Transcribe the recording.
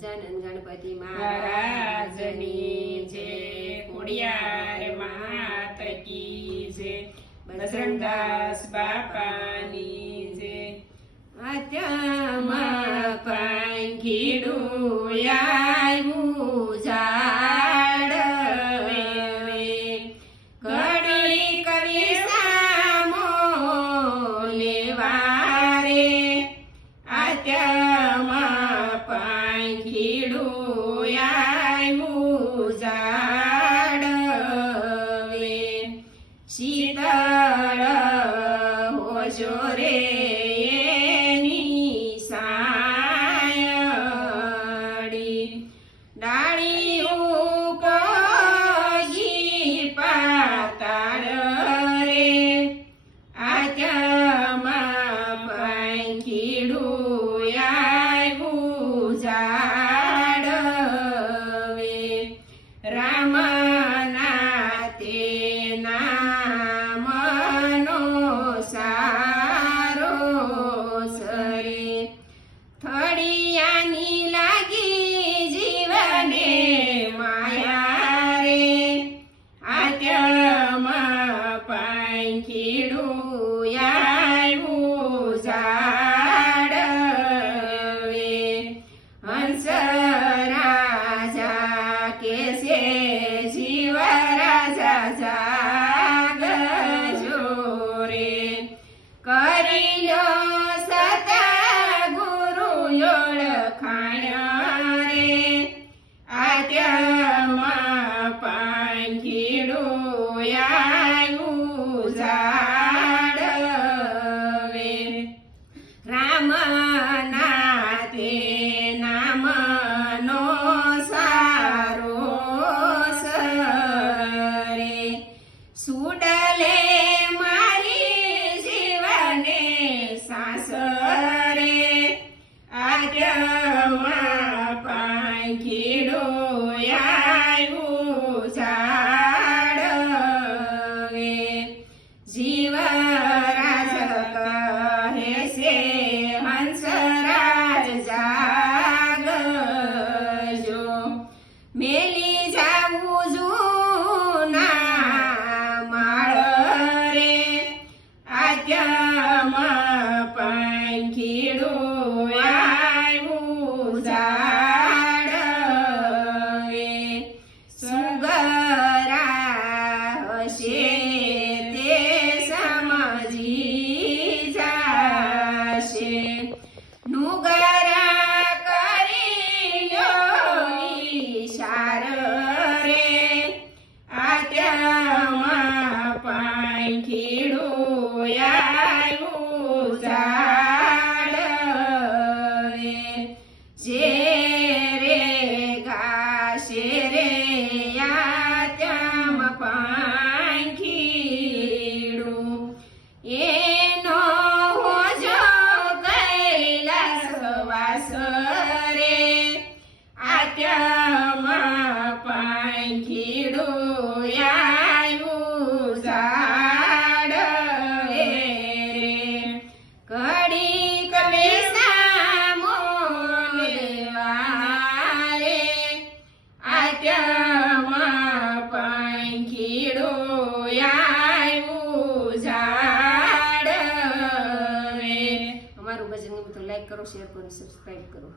ગજાનન ગણપતિ મહારાજની જય, ખોડિયાર માત કી જય, બજરંગદાસ બાપાની જય. આત્યામાં પાંખીડું આવ્યું ઝાડવે, ઘડી કરી સામો લેવા રે. આત્યામાં પાંખીડું આવ્યું ઝાડવે, શીતળ હોજો રે ડાળી ઉપગી પાતાળ રે. આત્યામાં પાંખીડું આવ્યું ઝાડવે, રામના તે નામનો સારો સરે. થળિયાની લાગી જીવને માયા રે. આત્યામાં પાંખીડું આવ્યું ઝાડવે, હંસ રાજા કેસે જીવ રાજા જાગજો રે. કરી લો સતગુરુ ઓળખાણ રે. આત્યામાં પાંખીડું આવ્યું ઝાડવે, રામના તે નામનો સારો સરે. સુડલે મારી જીવને સાસરે. આત્યામાં પાંખીડું આવ્યું ઝાડવે, જીવ રાજ કહે છે હંસરાજ જાગજો. મેલી જાવું જૂના માળ રે. આત્યામાં પાંખીડું આવ્યું ઝાડવે, સુગરા હશે તે સમજી જાશે. નુગરા કરી લ્યો ઈશાર રે. આત્યામાં પાંખીડું આવ્યું ઝાડવે, જે રે ગાશે રે આત્યામાં પાંખીડું, એનો હોજો કૈલાસ વાસ રે. આત્યામાં પાંખીડું આવ્યું ઝાડવે રે. ઘડી કમે સામો લેવા રે. આત્યામાં પાંખીડું આવ્યું ઝાડવે. અમારું ભજન ગમે તો લાઈક કરો, શેર કરો, સબસ્ક્રાઈબ કરો.